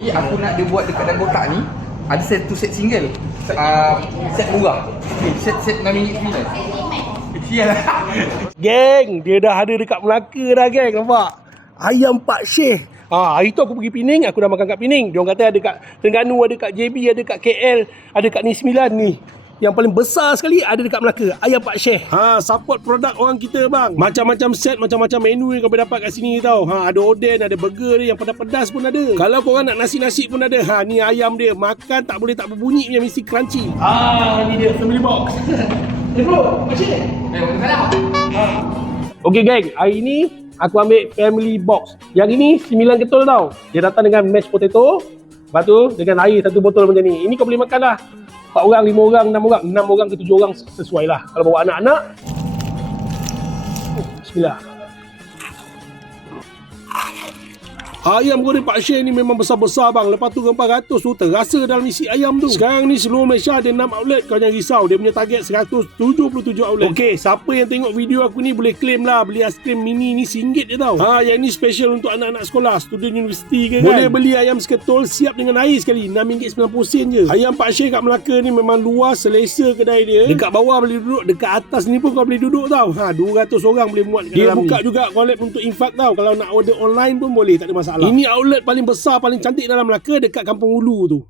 Aku nak dia buat dekat dalam kotak ni. Ada satu set single. Set murah. Set RM6.9. Sial. Geng, dia dah ada dekat Melaka dah geng, nampak? Ayam Pak Syekh. Hari tu aku pergi Pening, aku dah makan kat Pening. Diorang kata ada kat Terengganu, ada kat JB, ada kat KL, ada kat Negeri Sembilan ni. Yang paling besar sekali ada dekat Melaka, Ayam Pak Syekh. Support produk orang kita bang. Macam-macam set, macam-macam menu yang kau boleh dapat kat sini tau. Ada oden, ada burger dia, yang pedas-pedas pun ada. Kalau korang nak nasi-nasi pun ada. Ni ayam dia, makan tak boleh tak berbunyi punya, mesti crunchy. Ni dia family box. Bro, Pak Syekh. Salah. Okay geng, hari ni aku ambil family box. Yang ini 9 ketul tau. Dia datang dengan mashed potato. Lepas tu dengan air 1 botol macam ni. Ini kau boleh makan lah 4 orang, 5 orang, 6 orang. 6 orang ke 7 orang sesuai lah. Kalau bawa anak-anak, bismillah. Ayam goreng Pak Syekh ni memang besar-besar bang. Lepas tu rempah 100 tu terasa dalam isi ayam tu. Sekarang ni seluruh Malaysia ada 6 outlet. Kau jangan risau. Dia punya target 177 outlet. Okey, siapa yang tengok video aku ni boleh claim lah. Beli aiskrim mini ni RM1 je tau. Yang ni special untuk anak-anak sekolah, student universiti ke kan. Boleh beli ayam seketul siap dengan air sekali. RM6.90 je. Ayam Pak Syekh kat Melaka ni memang luas, selesa kedai dia. Dekat bawah boleh duduk, dekat atas ni pun kau boleh duduk tau. 200 orang boleh muat kat dalam ni. Dia buka juga collect untuk infak tau. Kalau nak order online pun boleh, tak ada masalah. Ini outlet paling besar, paling cantik dalam Melaka, dekat Kampung Ulu tu.